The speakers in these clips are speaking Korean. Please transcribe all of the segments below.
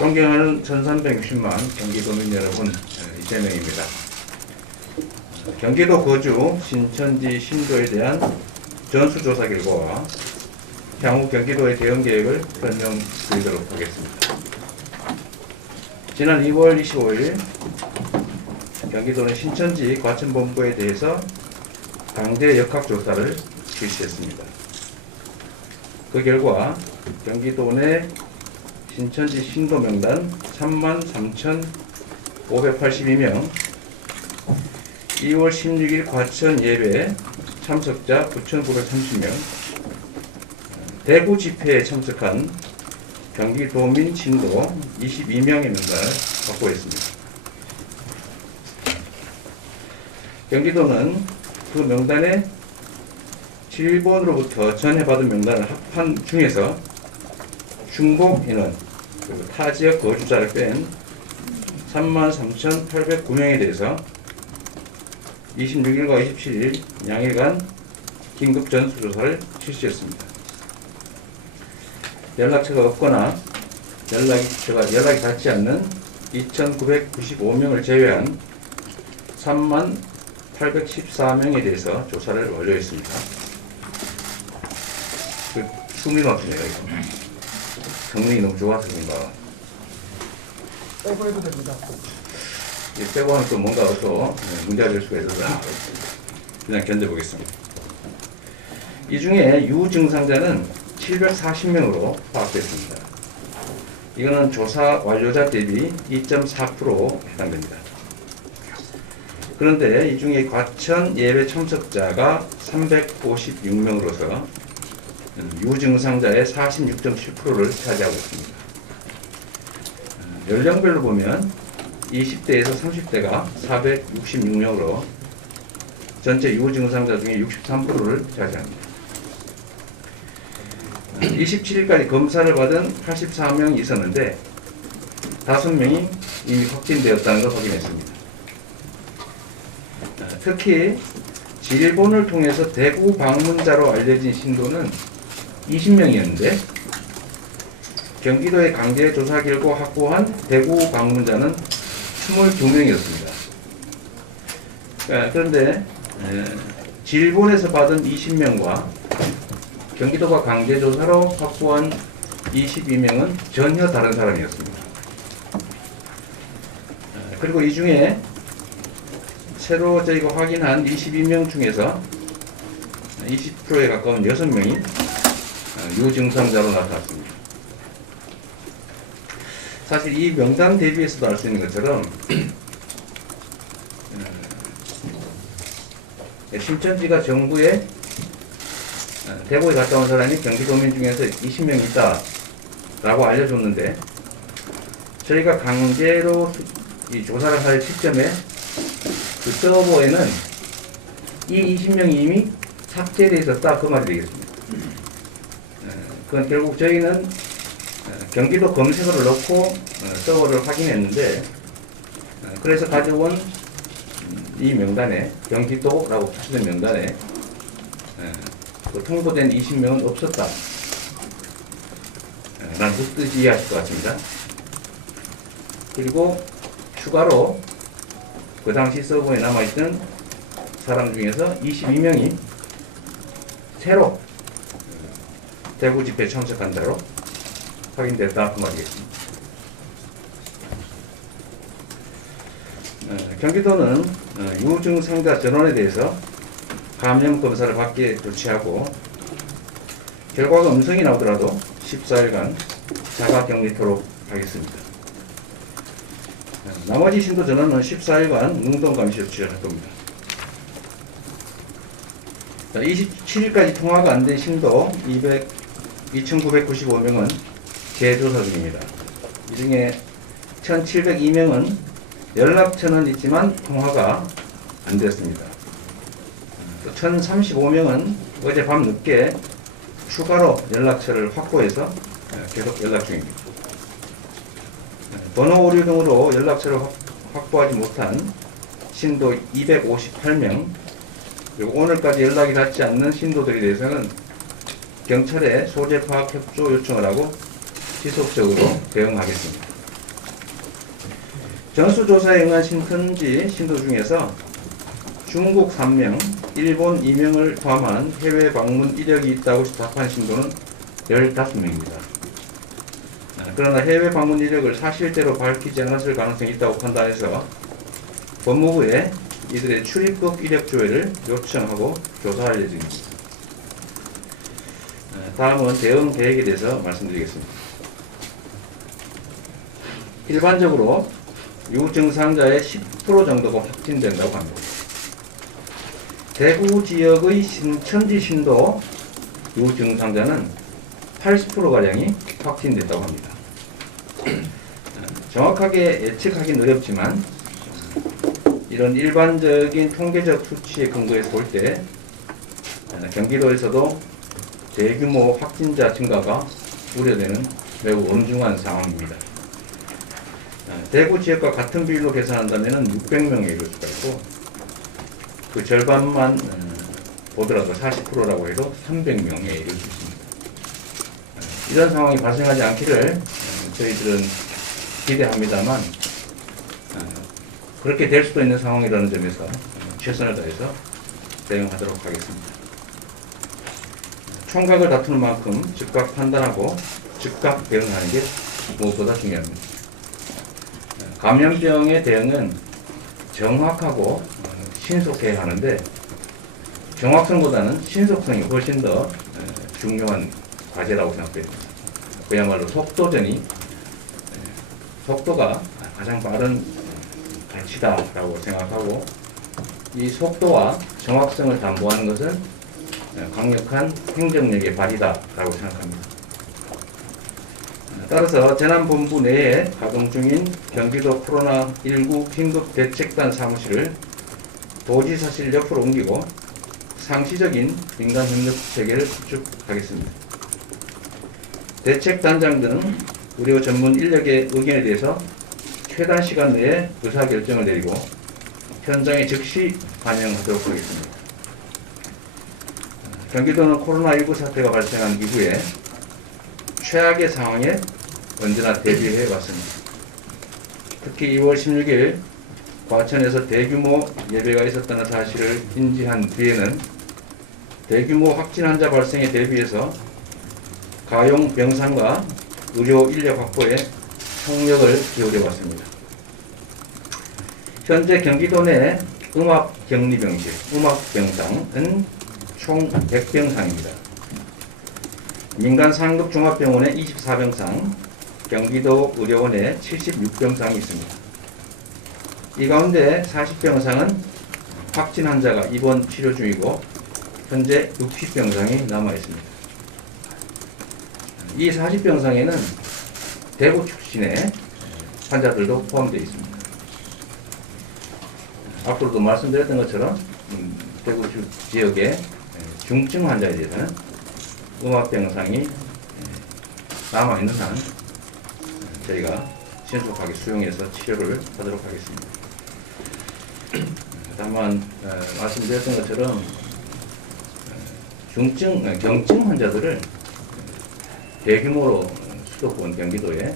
존경하는 1360만 경기도민 여러분, 이재명입니다. 경기도 거주 신천지 신도에 대한 전수조사 결과와 향후 경기도의 대응 계획을 설명드리도록 하겠습니다. 지난 2월 25일 경기도는 신천지 과천본부에 대해서 강제 역학조사를 실시했습니다. 그 결과 경기도 내 신천지 신도 명단 33,582명, 2월 16일 과천 예배 참석자 9,930명, 대구 집회에 참석한 경기도민 신도 22명의 명단을 확보했습니다. 경기도는 그 명단에 7번으로부터 전해받은 명단을 합한 중에서 중복 인원, 그리고 타 지역 거주자를 뺀 33,809명에 대해서 26일과 27일 양일간 긴급 전수조사를 실시했습니다. 연락처가 없거나 연락이 닿지 않는 2,995명을 제외한 30,814명에 대해서 조사를 완료했습니다. 숨이 막히네요, 이거. 성능이 너무 좋아서 그런가. 빼고 해도 됩니다. 빼고 하면 또 뭔가 또 문제가 될 수가 있어서 그냥 견뎌보겠습니다. 이 중에 유증상자는 740명으로 파악됐습니다. 이거는 조사 완료자 대비 2.4% 해당됩니다. 그런데 이 중에 과천 예배 참석자가 356명으로서 유증상자의 46.7%를 차지하고 있습니다. 연령별로 보면 20대에서 30대가 466명으로 전체 유증상자 중에 63%를 차지합니다. 27일까지 검사를 받은 84명이 있었는데 5명이 이미 확진되었다는 걸 확인했습니다. 특히 질본을 통해서 대구 방문자로 알려진 신도는 20명이었는데 경기도의 강제 조사 결과 확보한 대구 방문자는 22명이었습니다. 그런데 질본에서 받은 20명과 경기도가 강제 조사로 확보한 22명은 전혀 다른 사람이었습니다. 그리고 이 중에 새로 저희가 확인한 22명 중에서 20%에 가까운 6명이 유증상자로 나타났습니다. 사실 이 명단 대비해서도 알 수 있는 것처럼 신천지가 정부에 대구에 갔다 온 사람이 경기도민 중에서 20명 있다라고 알려줬는데 저희가 강제로 이 조사를 할 시점에 그 서버에는 이 20명이 이미 삭제되어 있었다, 그 말이 되겠습니다. 그건 결국 저희는 경기도 검색어를 넣고 서버를 확인했는데 그래서 가져온 이 명단에 경기도라고 표시된 명단에 그 통보된 20명은 없었다. 난 그 뜻이 이해하실 것 같습니다. 그리고 추가로 그 당시 서버에 남아있던 사람 중에서 22명이 새로 대구 집회에 참석한 자로 확인됐다, 그 말이겠습니다. 경기도는 유증상자 전원에 대해서 감염 검사를 받게 조치하고 결과가 음성이 나오더라도 14일간 자가격리토록 하겠습니다. 나머지 신도 전원은 14일간 능동감시 조치를 할 겁니다. 27일까지 통화가 안 된 신도 2,995명은 재조사 중입니다. 이 중에 1,702명은 연락처는 있지만 통화가 안 됐습니다. 또 1,035명은 어제 밤 늦게 추가로 연락처를 확보해서 계속 연락 중입니다. 번호 오류 등으로 연락처를 확보하지 못한 신도 258명, 그리고 오늘까지 연락이 닿지 않는 신도들에 대해서는 경찰에 소재 파악 협조 요청을 하고 지속적으로 대응하겠습니다. 전수조사에 응한 신천지 신도 중에서 중국 3명, 일본 2명을 포함한 해외 방문 이력이 있다고 답한 신도는 15명입니다. 그러나 해외 방문 이력을 사실대로 밝히지 않았을 가능성이 있다고 판단해서 법무부에 이들의 출입국 이력 조회를 요청하고 조사할 예정입니다. 다음은 대응 계획에 대해서 말씀드리겠습니다. 일반적으로 유증상자의 10% 정도가 확진된다고 합니다. 대구 지역의 신천지 신도 유증상자는 80%가량이 확진됐다고 합니다. 정확하게 예측하기는 어렵지만 이런 일반적인 통계적 수치에 근거해서 볼 때 경기도에서도 대규모 확진자 증가가 우려되는 매우 엄중한 상황입니다. 대구 지역과 같은 비율로 계산한다면 600명에 이를 수가 있고 그 절반만 보더라도 40%라고 해도 300명에 이를 수 있습니다. 이런 상황이 발생하지 않기를 저희들은 기대합니다만 그렇게 될 수도 있는 상황이라는 점에서 최선을 다해서 대응하도록 하겠습니다. 총각을 다투는 만큼 즉각 판단하고 즉각 대응하는 게 무엇보다 중요합니다. 감염병의 대응은 정확하고 신속해야 하는데 정확성보다는 신속성이 훨씬 더 중요한 과제라고 생각됩니다. 그야말로 속도가 가장 빠른 가치다라고 생각하고 이 속도와 정확성을 담보하는 것은 강력한 행정력의 발휘다라고 생각합니다. 따라서 재난본부 내에 가동 중인 경기도 코로나19 긴급대책단 사무실을 도지사실 옆으로 옮기고 상시적인 민간협력 체계를 구축하겠습니다. 대책단장들은 의료 전문 인력의 의견에 대해서 최단 시간 내에 의사결정을 내리고 현장에 즉시 반영하도록 하겠습니다. 경기도는 코로나19 사태가 발생한 이후에 최악의 상황에 언제나 대비해 왔습니다. 특히 2월 16일 과천에서 대규모 예배가 있었다는 사실을 인지한 뒤에는 대규모 확진 환자 발생에 대비해서 가용 병상과 의료 인력 확보에 총력을 기울여 왔습니다. 현재 경기도 내 음압격리병실, 음압병상은 총 100병상입니다. 민간 상급 종합병원에 24병상, 경기도 의료원에 76병상이 있습니다. 이 가운데 40병상은 확진 환자가 입원 치료 중이고 현재 60병상이 남아 있습니다. 이 40병상에는 대구 출신의 환자들도 포함되어 있습니다. 앞으로도 말씀드렸던 것처럼 대구 지역의 중증 환자에 대해서는 음압병상이 남아있는 한 저희가 신속하게 수용해서 치료를 하도록 하겠습니다. 다만 말씀드렸던 것처럼 경증 환자들을 대규모로 수도권 경기도에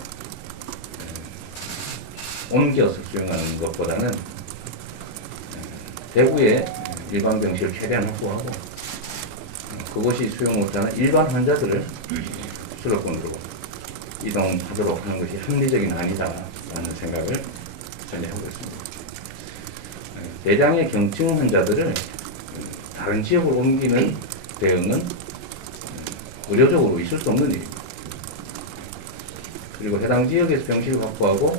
옮겨서 수용하는 것보다는 대구에 일반 병실을 최대한 확보하고 그것이 수용 못하는 일반 환자들을 수도권으로 이동하도록 하는 것이 합리적인 아니다라는 생각을 전혀 하고 있습니다. 대량의 경증 환자들을 다른 지역으로 옮기는 대응은 의료적으로 있을 수 없는 일입니다. 그리고 해당 지역에서 병실을 확보하고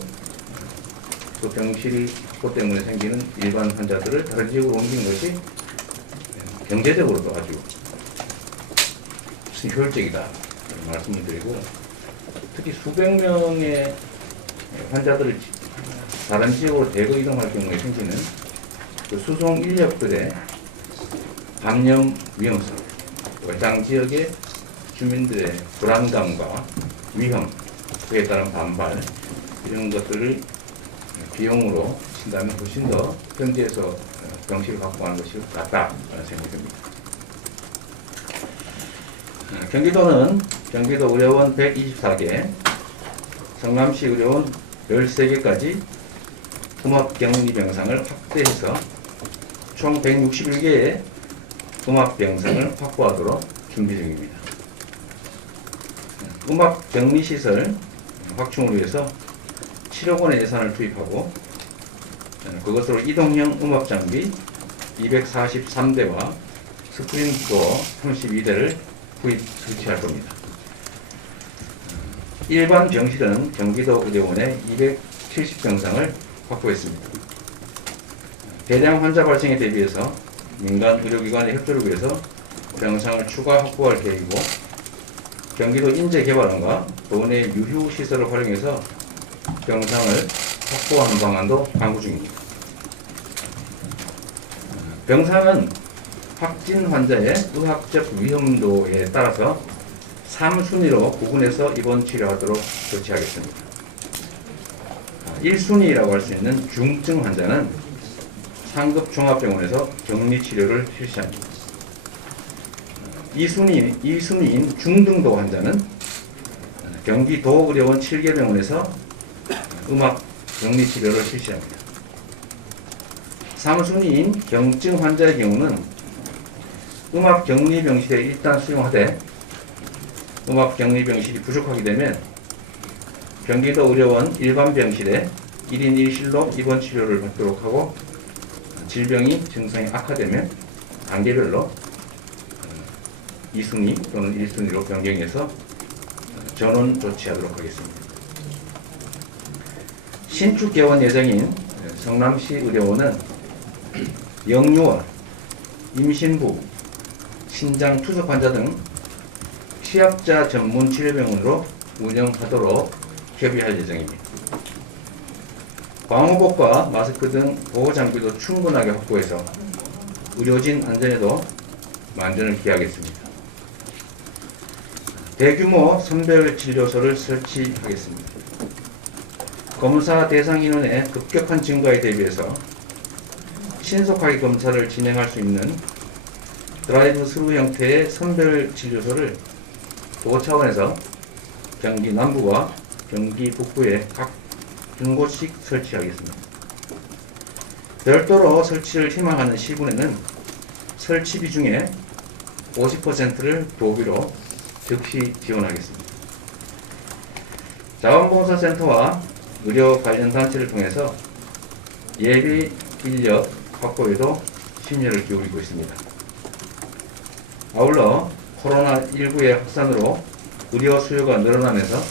그 병실 확보 때문에 생기는 일반 환자들을 다른 지역으로 옮긴 것이 경제적으로도 아주 효율적이다 말씀을 드리고 특히 수백 명의 환자들을 다른 지역으로 대거 이동할 경우에 생기는 그 수송 인력들의 감염 위험성, 해당 지역의 주민들의 불안감과 위험, 그에 따른 반발 이런 것들을 비용으로 친다면 훨씬 더 현지에서 병실을 확보하는 것이 낫다라는 생각이 듭니다. 경기도는 경기도 의료원 124개, 성남시 의료원 13개까지 음압격리병상을 확대해서 총 161개의 음압병상을 확보하도록 준비 중입니다. 음압격리시설 확충을 위해서 7억 원의 예산을 투입하고 그것으로 이동형 음압장비 243대와 스프링도어 32대를 구입 설치할 겁니다. 일반 병실은 경기도 의료원에 270병상을 확보했습니다. 대량 환자 발생에 대비해서 민간 의료기관의 협조를 위해서 병상을 추가 확보할 계획이고, 경기도 인재개발원과 도내 유휴시설을 활용해서 병상을 확보하는 방안도 강구 중입니다. 병상은 확진 환자의 의학적 위험도에 따라서 3순위로 구분해서 입원 치료하도록 조치하겠습니다. 1순위라고 할 수 있는 중증 환자는 상급 종합병원에서 격리 치료를 실시합니다. 2순위인 중등도 환자는 경기도의료원 7개 병원에서 음압 격리 치료를 실시합니다. 3순위인 경증 환자의 경우는 음압 격리 병실에 일단 수용하되 음압 격리 병실이 부족하게 되면 경기도 의료원 일반 병실에 1인 1실로 입원 치료를 받도록 하고, 질병이 증상이 악화되면 단계별로 2순위 또는 1순위로 변경해서 전원 조치하도록 하겠습니다. 신축 개원 예정인 성남시 의료원은 영유아, 임신부, 신장 투석 환자 등 취약자 전문 치료병원으로 운영하도록 협의할 예정입니다. 방호복과 마스크 등 보호장비도 충분하게 확보해서 의료진 안전에도 만전을 기하겠습니다. 대규모 선별진료소를 설치하겠습니다. 검사 대상 인원의 급격한 증가에 대비해서 신속하게 검사를 진행할 수 있는 드라이브 스루 형태의 선별진료소를 도 차원에서 경기 남부와 경기 북부에 각 2곳씩 설치하겠습니다. 별도로 설치를 희망하는 시군에는 설치비 중에 50%를 도비로 즉시 지원하겠습니다. 자원봉사센터와 의료 관련 단체를 통해서 예비 인력 확보에도 심혈을 기울이고 있습니다. 아울러 코로나19의 확산으로 의료 수요가 늘어나면서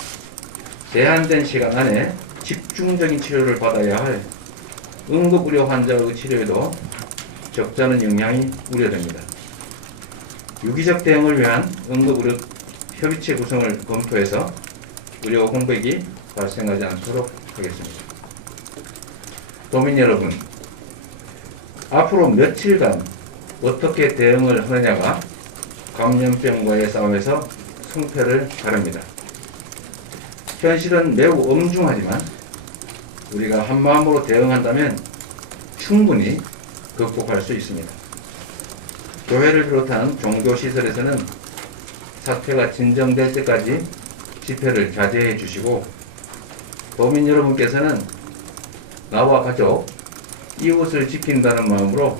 제한된 시간 안에 집중적인 치료를 받아야 할 응급의료 환자의 치료에도 적잖은 영향이 우려됩니다. 유기적 대응을 위한 응급의료 협의체 구성을 검토해서 의료 공백이 발생하지 않도록 하겠습니다. 도민 여러분, 앞으로 며칠간 어떻게 대응을 하느냐가 감염병과의 싸움에서 승패를 가릅니다. 현실은 매우 엄중하지만 우리가 한마음으로 대응한다면 충분히 극복할 수 있습니다. 교회를 비롯한 종교시설에서는 사태가 진정될 때까지 집회를 자제해 주시고, 도민 여러분께서는 나와 가족, 이웃을 지킨다는 마음으로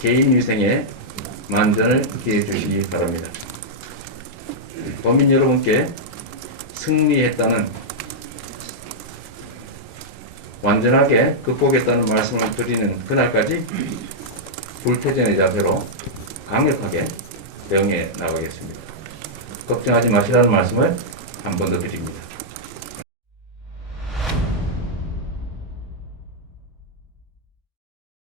개인 위생에 만전을 기해 주시기 바랍니다. 도민 여러분께 승리했다는, 완전하게 극복했다는 말씀을 드리는 그날까지 불태전의 자세로 강력하게 대응해 나가겠습니다. 걱정하지 마시라는 말씀을 한 번 더 드립니다.